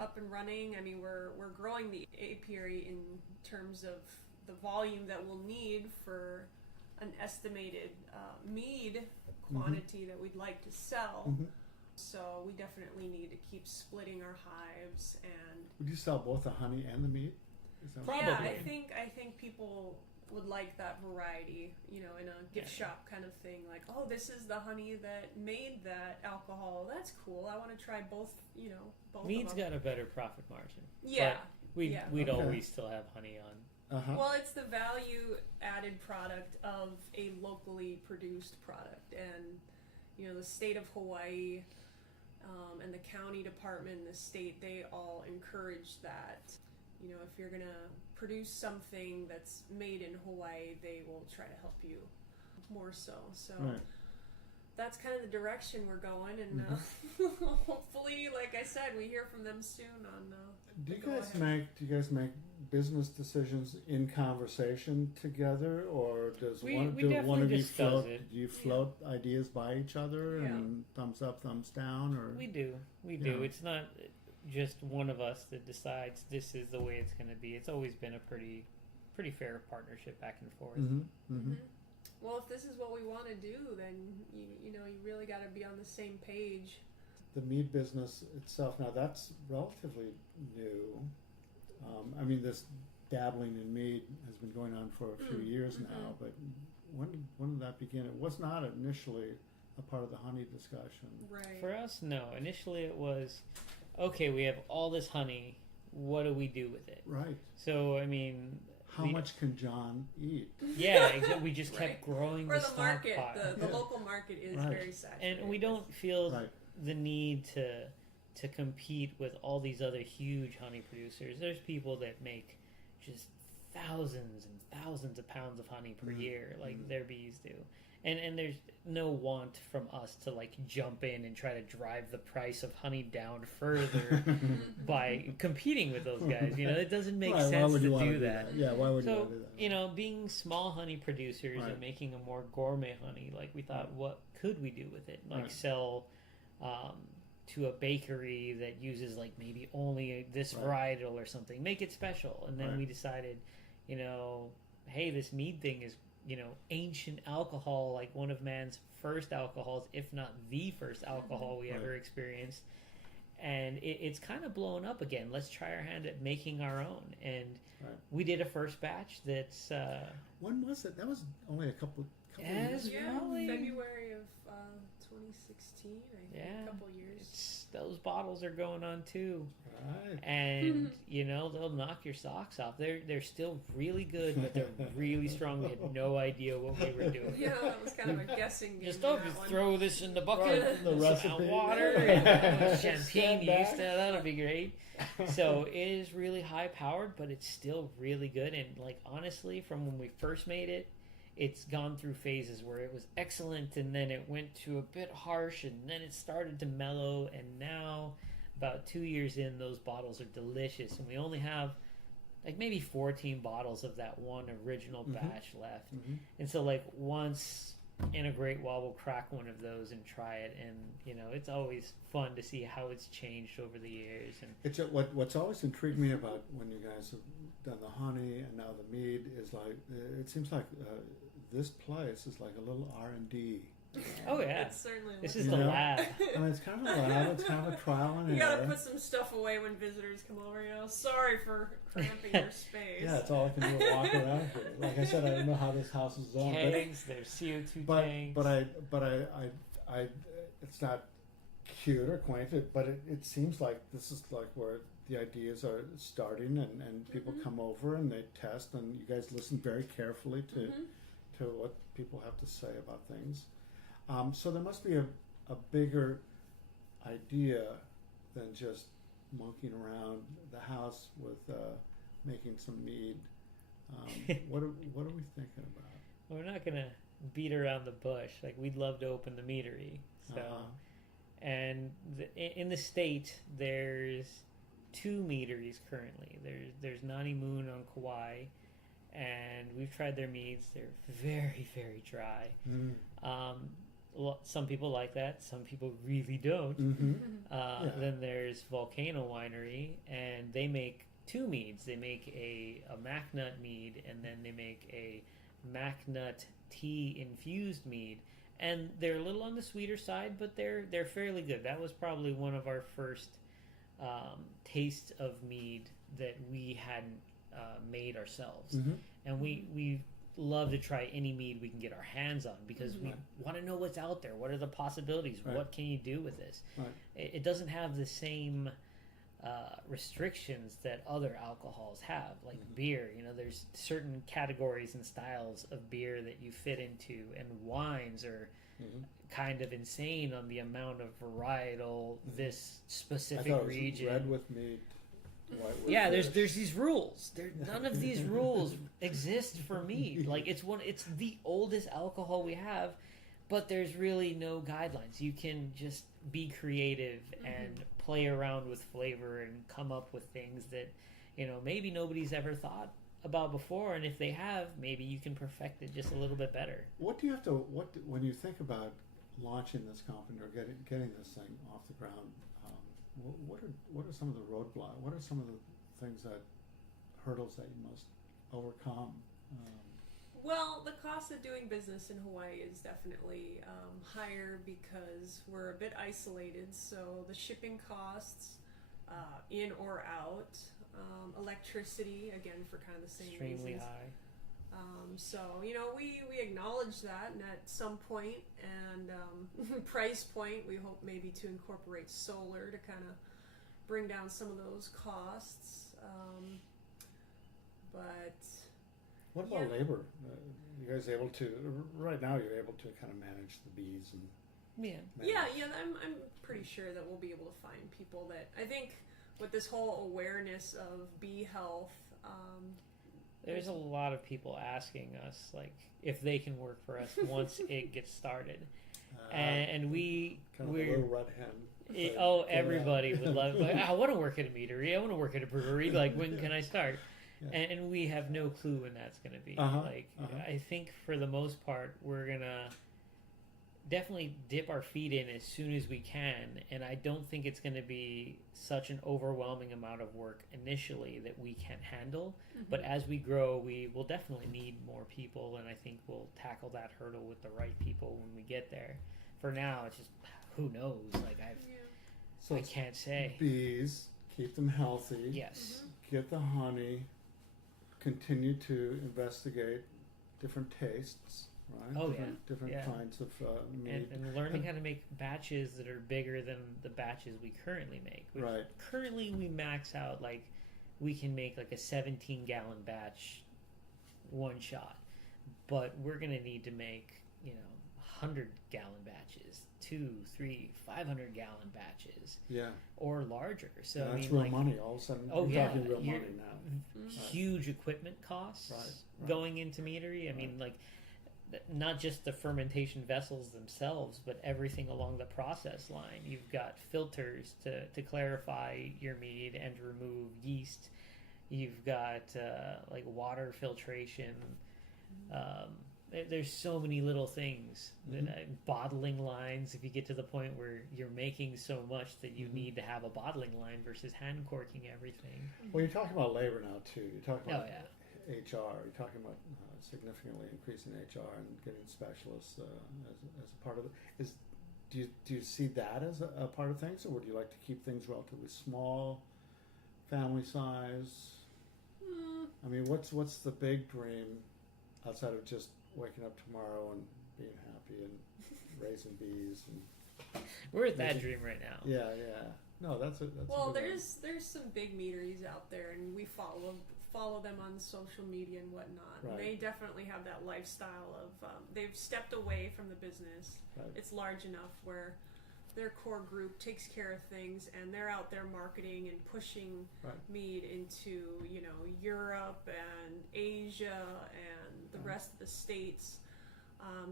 up and running. I mean, we're growing the apiary in terms of the volume that we'll need for an estimated mead quantity that we'd like to sell. So we definitely need to keep splitting our hives. And would you sell both the honey and the meat? Is that Probably. Yeah, I think people would like that variety, in a gift shop kind of thing. Like, oh, this is the honey that made that alcohol. That's cool. I want to try both. Both. Mead's of them. got a better profit margin. Yeah. But we'd always still have honey on. Well, it's the value added product of a locally produced product, and the state of Hawaii and the county department and the state, they all encourage that. If you're gonna produce something that's made in Hawaii, they will try to help you more so. So that's kind of the direction we're going, and hopefully, like I said, we hear from them soon on. Do you guys make business decisions in conversation together, or does one of you float? It. Do you float ideas by each other and thumbs up, thumbs down, or we do? It's not just one of us that decides this is the way it's going to be. It's always been a pretty fair partnership back and forth. Well, if this is what we want to do, then you really got to be on the same page. The mead business itself, now that's relatively new. I mean, this dabbling in mead has been going on for a few years now, but when did that begin? It was not initially a part of the honey discussion. Right. For us, no. Initially it was, okay, we have all this honey, what do we do with it? Right. So, I mean... How much can John eat? Yeah, we just kept growing the market, stockpile. the local market is very saturated. And we don't feel the need to compete with all these other huge honey producers. There's people that make just thousands and thousands of pounds of honey per year, like their bees do. And there's no want from us to like jump in and try to drive the price of honey down further by competing with those guys. It doesn't make sense to do that. Yeah, why would you so, do that? Being small honey producers and making a more gourmet honey, like we thought, what could we do with it? Like sell to a bakery that uses like maybe only this varietal or something, make it special. And then we decided, hey, this mead thing is ancient alcohol, like one of man's first alcohols, if not the first alcohol we ever experienced. And it's kind of blown up again. Let's try our hand at making our own. And we did a first batch that's... when was it? That was only a couple years ago. February of 2016, I think, Yeah. a couple years. Those bottles are going on too. Right. And they'll knock your socks off. They're still really good, but they're really strong. We had no idea what we were doing. Yeah, that was kind of a guessing game. Just that just one. throw this in the bucket, Right, the some recipe. water, and champagne Stand yeast. back. That'll be great. So it is really high powered, but it's still really good. And like honestly, from when we first made it, it's gone through phases where it was excellent, and then it went to a bit harsh, and then it started to mellow, and now, about 2 years in, those bottles are delicious, and we only have like maybe 14 bottles of that one original batch left. And so like once in a great while we'll crack one of those and try it, and it's always fun to see how it's changed over the years. And It's what's always intrigued me about when you guys have done the honey and now the mead is like it seems like this place is like a little R&D. oh yeah, It certainly this looks is the You know? lab. I mean, it's kind of a lab. It's kind of a trial and You gotta error. put some stuff away when visitors come over. Sorry for cramping your space. Yeah, it's all I can do is walk around here. Like I said, I don't know how this house is zoned, Kegs, there's CO2 but tanks. I it's not cute or quaint, but it seems like this is like where the ideas are starting, and people come over and they test, and you guys listen very carefully to what people have to say about things. So there must be a bigger idea than just monkeying around the house with making some mead. What are we thinking about? We're not gonna beat around the bush. Like we'd love to open the meadery. So, and in the state, there's 2 meaderies currently. There's Nani Moon on Kauai, and we've tried their meads. They're very, very dry. Some people like that. Some people really don't. Then there's Volcano Winery, and they make 2 meads. They make a MacNut mead, and then they make a MacNut tea infused mead. And they're a little on the sweeter side, but they're fairly good. That was probably one of our first tastes of mead that we hadn't made ourselves. And we love to try any mead we can get our hands on, because we want to know what's out there. What are the possibilities? Right. What can you do with this? Right. It doesn't have the same restrictions that other alcohols have, like beer. There's certain categories and styles of beer that you fit into, and wines are kind of insane on the amount of varietal this I specific thought it was region. red with meat. White with Yeah, fish. there's these rules. None of these rules exist for mead. Like it's the oldest alcohol we have, but there's really no guidelines. You can just be creative and play around with flavor and come up with things that maybe nobody's ever thought about before, and if they have, maybe you can perfect it just a little bit better. What do you have to when you think about launching this company or getting this thing off the ground? What are some of the roadblocks? What are some of the things hurdles that you must overcome? Well, the cost of doing business in Hawaii is definitely higher because we're a bit isolated. So the shipping costs, in or out, electricity, again, for kind of the same Extremely reasons. high. So, we acknowledge that, and at some point and price point, we hope maybe to incorporate solar to kind of bring down some of those costs. But What about labor? You guys able to right now? You're able to kind of manage the bees and yeah, I'm pretty sure that we'll be able to find people that I think with this whole awareness of bee health. There's a lot of people asking us like if they can work for us once it gets started, and we're a little red hen. Everybody would love. Like, I want to work at a meadery. I want to work at a brewery. Like, when can I start? Yeah. And we have no clue when that's going to be. I think for the most part, we're gonna definitely dip our feet in as soon as we can, and I don't think it's going to be such an overwhelming amount of work initially that we can't handle. But as we grow, we will definitely need more people, and I think we'll tackle that hurdle with the right people when we get there. For now, it's just who knows. Like I can't say. Bees, keep them healthy. Yes. Get the honey. Continue to investigate different tastes, right? Oh, different yeah. kinds of mead. And learning how to make batches that are bigger than the batches we currently make. Right. Currently, we max out, like, we can make like a 17-gallon batch one shot, but we're going to need to make, 100-gallon batches, 2, 3, 500-gallon batches, or larger. So that's I mean, real like, money. All of a sudden, you're talking real money now. Huge equipment costs going into meadery. I mean, like, not just the fermentation vessels themselves, but everything along the process line. You've got filters to clarify your mead and to remove yeast. You've got like water filtration. There's so many little things. Bottling lines, if you get to the point where you're making so much that you need to have a bottling line versus hand corking everything. Well, you're talking about labor now too. You're talking about HR. You're talking about significantly increasing HR and getting specialists as a part of it. Do you see that as a part of things, or would you like to keep things relatively small, family size? I mean, what's the big dream outside of just waking up tomorrow and being happy and raising bees? And we're at that dream right now. Yeah. No, that's well, there's some big meaderies out there, and we follow them on social media and whatnot. Right. They definitely have that lifestyle of they've stepped away from the business. Right. It's large enough where their core group takes care of things, and they're out there marketing and pushing mead into Europe and Asia and the rest of the states,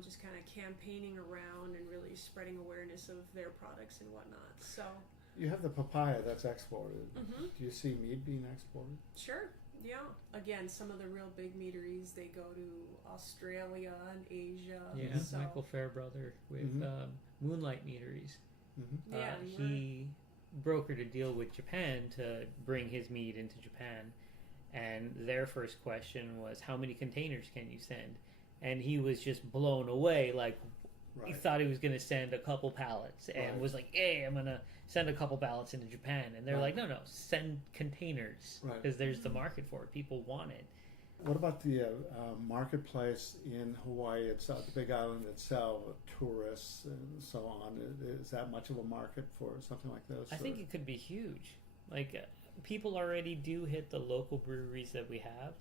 just kind of campaigning around and really spreading awareness of their products and whatnot. So you have the papaya that's exported. Do you see mead being exported? Sure. Yeah. Again, some of the real big meaderies, they go to Australia and Asia. Yeah, so. Michael Fairbrother with Moonlight Meaderies. He brokered a deal with Japan to bring his mead into Japan, and their first question was, how many containers can you send? And he was just blown away. Like, he thought he was going to send a couple pallets, and was like, hey, I'm going to send a couple pallets into Japan. And they're like, no, send containers, because there's the market for it. People want it. What about the marketplace in Hawaii itself, the Big Island itself, tourists and so on? Is that much of a market for something like this? I think it could be huge. Like, people already do hit the local breweries that we have.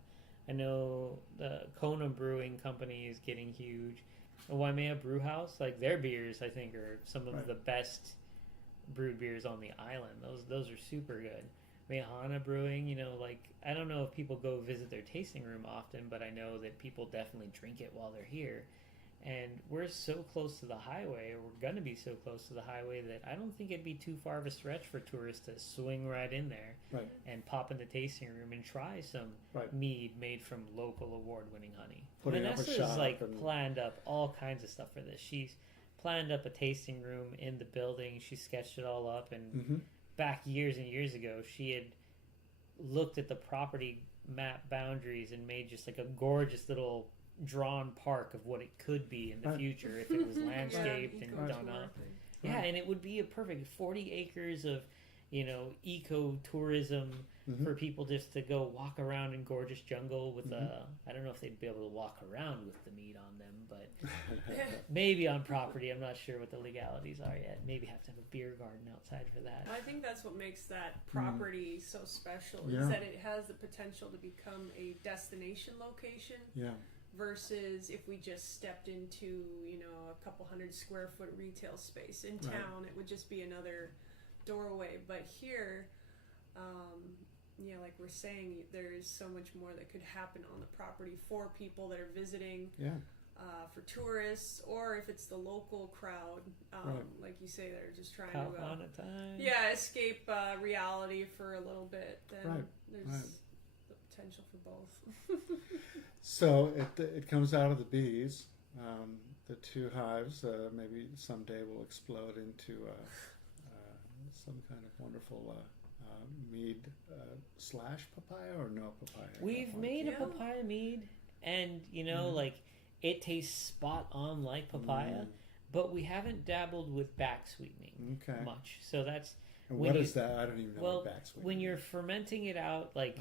I know the Kona Brewing Company is getting huge. The Waimea Brew House, like, their beers, I think, are some of the best brewed beers on the island. Those are super good. Mehana Brewing, like, I don't know if people go visit their tasting room often, but I know that people definitely drink it while they're here. And we're so close to the highway, or we're going to be so close to the highway, that I don't think it'd be too far of a stretch for tourists to swing right in there and pop in the tasting room and try some mead made from local award-winning honey. Vanessa's planned up all kinds of stuff for this. She's planned up a tasting room in the building. She sketched it all up, and back years and years ago, she had looked at the property map boundaries and made just like a gorgeous little drawn park of what it could be in the future if it was landscaped and done up. Yeah, and it would be a perfect 40 acres of, eco-tourism for people just to go walk around in gorgeous jungle with I don't know if they'd be able to walk around with the meat on them, but maybe on property. I'm not sure what the legalities are yet. Maybe have to have a beer garden outside for that. I think that's what makes that property so special, is that it has the potential to become a destination location. Yeah. Versus if we just stepped into, a couple 100 square foot retail space in town, it would just be another doorway. But here, like we're saying, there is so much more that could happen on the property for people that are visiting, for tourists, or if it's the local crowd, like you say, that are just trying to escape reality for a little bit. Then there's the potential for both. So it comes out of the bees. The two hives maybe someday will explode into some kind of wonderful mead slash papaya, or no papaya. We've made a papaya mead, and like, it tastes spot on like papaya, but we haven't dabbled with back sweetening much. So And when what you- is that? I don't even know Well, what back sweetening when you're is. fermenting it out, like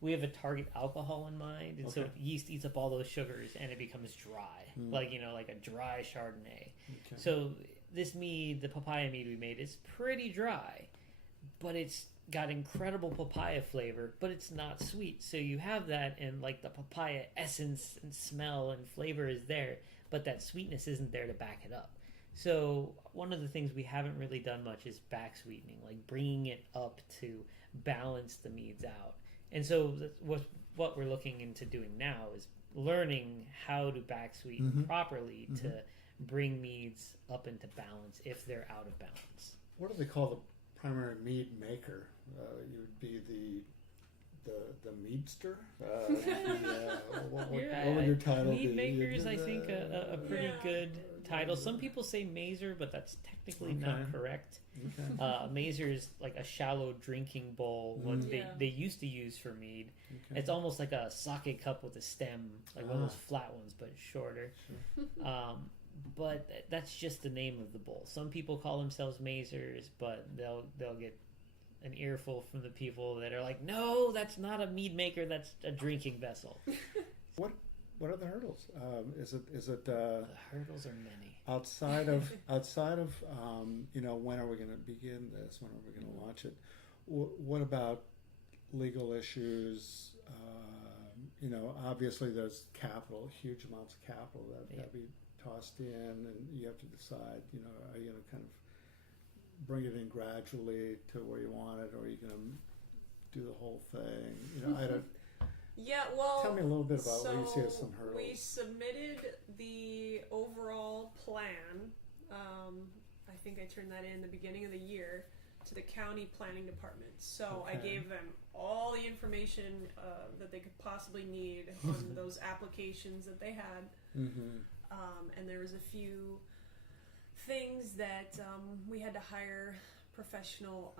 we have a target alcohol in mind, and so Okay. yeast eats up all those sugars and it becomes dry, like like a dry Chardonnay. Okay. So this mead, the papaya mead we made, is pretty dry, but it's got incredible papaya flavor, but it's not sweet. So you have that, and like the papaya essence and smell and flavor is there, but that sweetness isn't there to back it up. So one of the things we haven't really done much is back sweetening, like bringing it up to balance the meads out. And so what we're looking into doing now is learning how to back sweeten properly to bring meads up into balance if they're out of balance. What do they call the primary mead maker? You would be the meadster. What would your title be? Mead maker is, I think, a pretty good title. Some people say mazer, but that's technically not correct. Okay. Mazer is like a shallow drinking bowl, what they used to use for mead. Okay. It's almost like a sake cup with a stem, like one of those flat ones, but shorter. Sure. But that's just the name of the bowl. Some people call themselves mazers, but they'll get an earful from the people that are like, no, that's not a mead maker, that's a drinking vessel. What are the hurdles? Is it The hurdles are many. outside of when are we going to begin this? When are we going to launch it? What about legal issues? Obviously there's capital, huge amounts of capital that got to be tossed in, and you have to decide. Are you going to kind of bring it in gradually to where you want it, or are you going to do the whole thing? I don't. Yeah, well, Tell me a little bit about what you see as some hurdles. We submitted the overall plan. I think I turned that in the beginning of the year to the county planning department. So I gave them all the information that they could possibly need on those applications that they had. And there was a few things that we had to hire professional.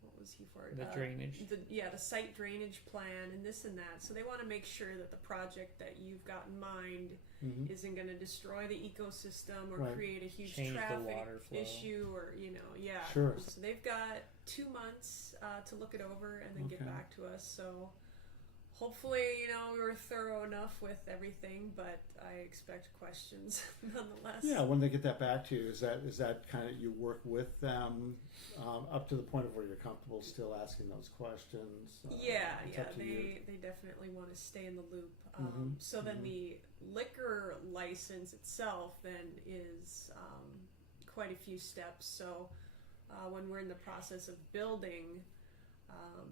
What was he for? The drainage. The site drainage plan and this and that. So they want to make sure that the project that you've got in mind isn't going to destroy the ecosystem or create a huge Change the traffic water flow. issue or Sure. So they've got 2 months to look it over and then get back to us. So hopefully, we were thorough enough with everything, but I expect questions nonetheless. Yeah, when they get that back to you, is that kind of you work with them up to the point of where you're comfortable still asking those questions? It's up to you. They definitely want to stay in the loop. So then the liquor license itself then is quite a few steps. So when we're in the process of building,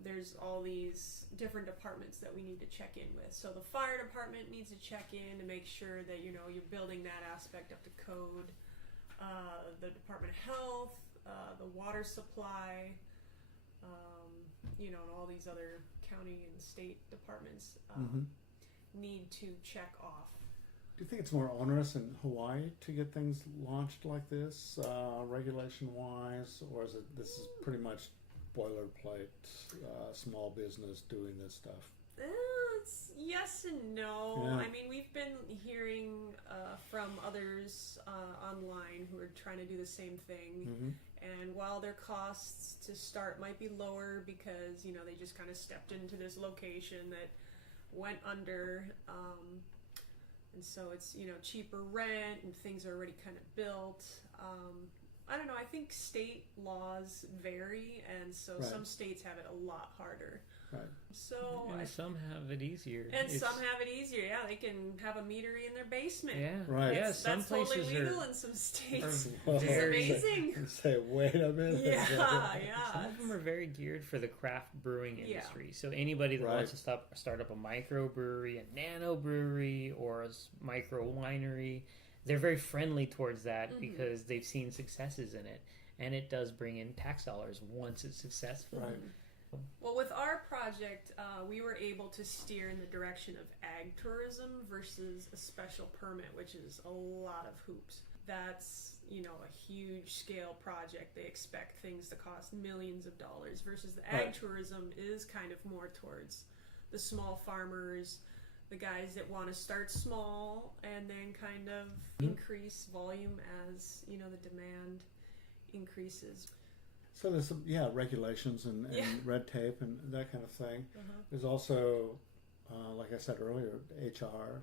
there's all these different departments that we need to check in with. So the fire department needs to check in to make sure that you're building that aspect up to code. The Department of Health, the water supply, and all these other county and state departments need to check off. Do you think it's more onerous in Hawaii to get things launched like this, regulation-wise, or is this is pretty much boilerplate, small business doing this stuff? It's yes and no. Yeah. I mean, we've been hearing from others online who are trying to do the same thing. And while their costs to start might be lower because, they just kind of stepped into this location that went under, and so it's, cheaper rent and things are already kind of built. I don't know. I think state laws vary, and so some states have it a lot harder. Right. So And some have it easier. and some have it easier. Yeah, they can have a meatery in their basement. Yeah. Right. Yeah, That's some totally places legal are in some states. are Which is very- amazing. Say, wait a minute. Yeah. Some of them are very geared for the craft brewing industry. So anybody that wants to start up a microbrewery, a nano brewery, or a micro winery, they're very friendly towards that because they've seen successes in it, and it does bring in tax dollars once it's successful. Right. Well, with our project, we were able to steer in the direction of ag tourism versus a special permit, which is a lot of hoops. That's, a huge scale project. They expect things to cost millions of dollars versus the ag tourism is kind of more towards the small farmers, the guys that want to start small and then kind of increase volume as, the demand increases. So there's some, regulations and Yeah. red tape and that kind of thing. Uh-huh. There's also, like I said earlier, HR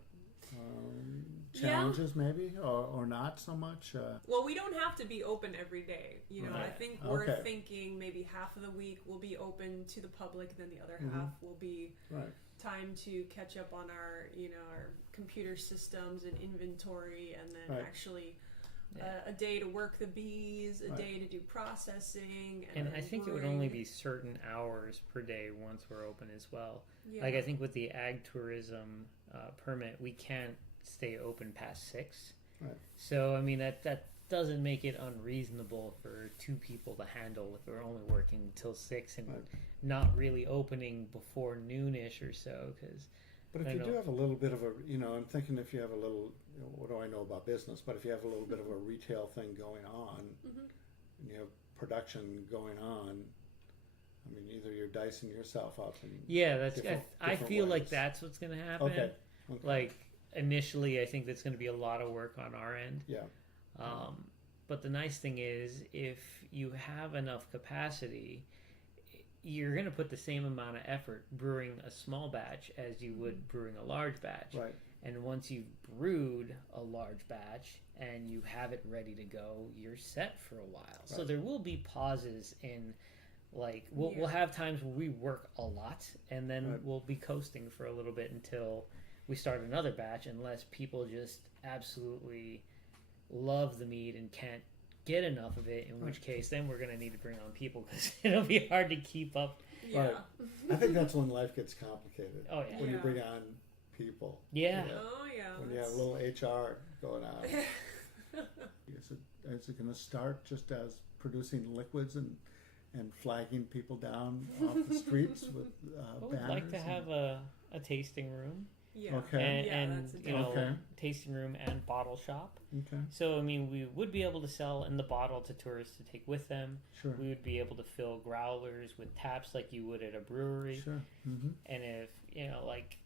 challenges maybe, or not so much. Well, we don't have to be open every day. You know, I Right. think we're Okay. thinking maybe half of the week will be open to the public, then the other Mhm. half will be Right. time to catch up on our, our computer systems and inventory, and then Right. actually Yeah. a day to work the bees, a Right. day to do processing, And then I think it would brewing. only be certain hours per day once we're open as well. Yeah. Like I think with the ag tourism permit, we can't stay open past 6. Right. So I mean that doesn't make it unreasonable for 2 people to handle if we're only working till 6 and Right. not really opening before noonish or so. Because But if I you know. do have a little bit of a, I'm thinking if you have a little, what do I know about business? But if you have a little bit of a retail thing going on, Mhm. and you have production going on, I mean, either you're dicing yourself up. yeah, I different feel like ways. that's what's going to happen. Okay. Like initially, I think that's going to be a lot of work on our end. Yeah. But the nice thing is, if you have enough capacity, you're going to put the same amount of effort brewing a small batch as you would brewing a large batch. Right. And once you've brewed a large batch and you have it ready to go, you're set for a while. So Right. there will be pauses in, like, we'll Yeah. have times where we work a lot and then Right. we'll be coasting for a little bit until we start another batch, unless people just absolutely love the mead and can't get enough of it, in which case then we're going to need to bring on people because it'll be hard to keep up. Yeah. I think that's when life gets complicated. Oh, yeah. When you Yeah. bring on people. Yeah. Oh yeah. When you have a little HR going on. Is it going to start just as producing liquids and flagging people down off the streets with I would banners? like to have a tasting room. Yeah. Okay. And that's a you know, Okay. tasting room and bottle shop. Okay, So I mean, we would be able to sell in the bottle to tourists to take with them. sure. We would be able to fill growlers with taps like you would at a brewery. Sure. Mm-hmm. And if like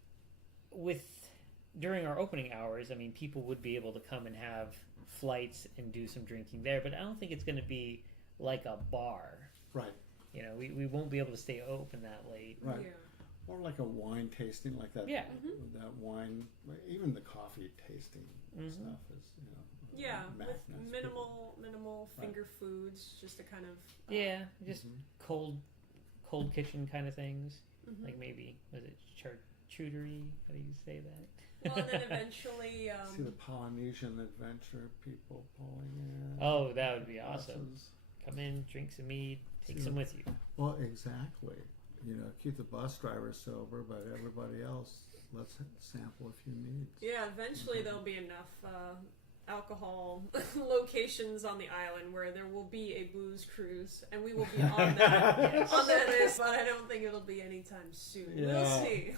during our opening hours, I mean, people would be able to come and have flights and do some drinking there. But I don't think it's going to be like a bar. Right. We won't be able to stay open that late. Right. Yeah. Or like a wine tasting, like that. Yeah. That wine, even the coffee tasting Mhm. stuff is, Yeah, nice with people. minimal Right. finger foods, just to kind of Yeah, just Mhm. cold kitchen kind of things. mhm. Like maybe was it charcuterie? How do you say that? Well, and then eventually, See the Polynesian adventure people pulling in. Oh, that would be awesome. buses. Come in, drink some mead, take See some the- with you. Well, exactly. Keep the bus driver sober, but everybody else, let's sample a few meads. yeah, eventually there'll be enough alcohol locations on the island where there will be a booze cruise, and we will be on that. Yes. On that list, but I don't think it'll be anytime soon. We'll Yeah. see.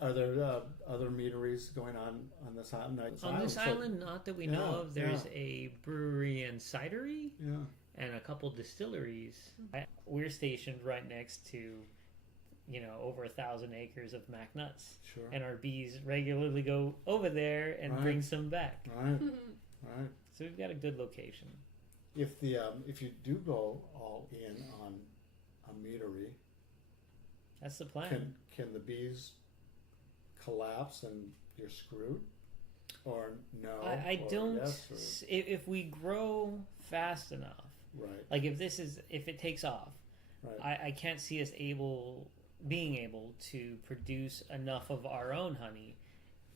Are there other meaderies going on this island? On this So- island, not that we know Yeah, of. There's yeah. a brewery and cidery Yeah. and a couple distilleries. We're stationed right next to, over 1,000 acres of mac nuts. Sure. And our bees regularly go over there and Right. bring some back. Right. Right. So we've got a good location. If Oh. you do go all in on a meadery, That's the plan. can the bees collapse and you're screwed? Or no? I or don't. yes, If we grow fast enough, right. like if it takes off, Right. I can't see us being able to produce enough of our own honey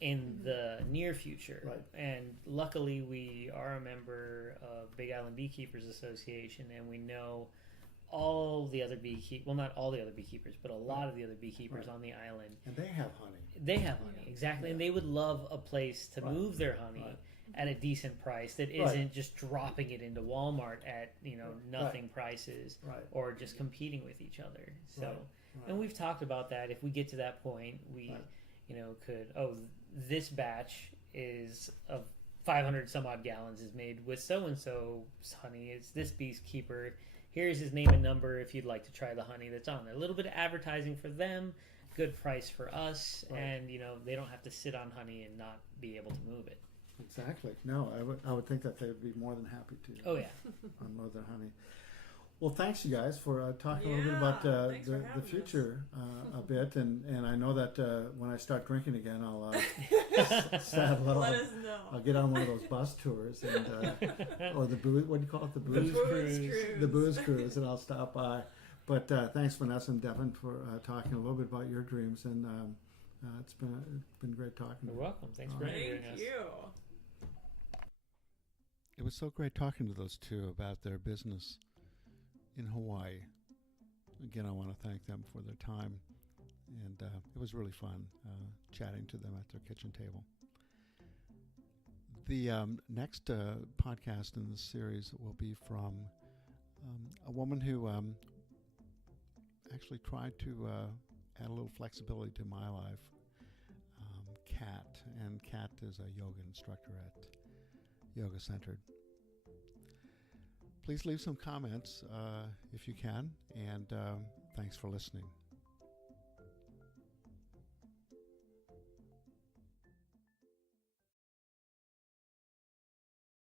in the near future. Right. And luckily, we are a member of Big Island Beekeepers Association, and we know all the other beekeepers. Well, not all the other beekeepers, but a lot of the other beekeepers Right. on the island. And they have honey. They have honey, exactly, and Yeah. they would love a place to Right. move their honey Right. at a decent price that Right. isn't just dropping it into Walmart at nothing prices Right. or just competing with each other. So, Right. Right. and we've talked about that. If we get to that point, we, Right. this batch is of 500 some odd gallons is made with so and so's honey. It's this beekeeper. Here's his name and number if you'd like to try the honey that's on there. A little bit of advertising for them, good price for us, Right. and they don't have to sit on honey and not be able to move it. Exactly. No, I would think that they would be more than happy to Oh yeah. unload their honey. Well, thanks, you guys, for talking a little bit about thanks for the having future a bit. And I know that when I start drinking again, I'll saddle up. Let us know. I'll get on one of those bus tours and or the booze. What do you call it? The booze cruise. The booze cruise, and I'll stop by. But thanks, Vanessa and Devin, for talking a little bit about your dreams, and it's been great talking. You're welcome. Thanks for Thank interviewing us. you. It was so great talking to those two about their business in Hawaii. Again, I want to thank them for their time, and it was really fun chatting to them at their kitchen table. The next podcast in this series will be from a woman who actually tried to add a little flexibility to my life, Kat. And Kat is a yoga instructor at Yoga Centered. Please leave some comments if you can, and thanks for listening.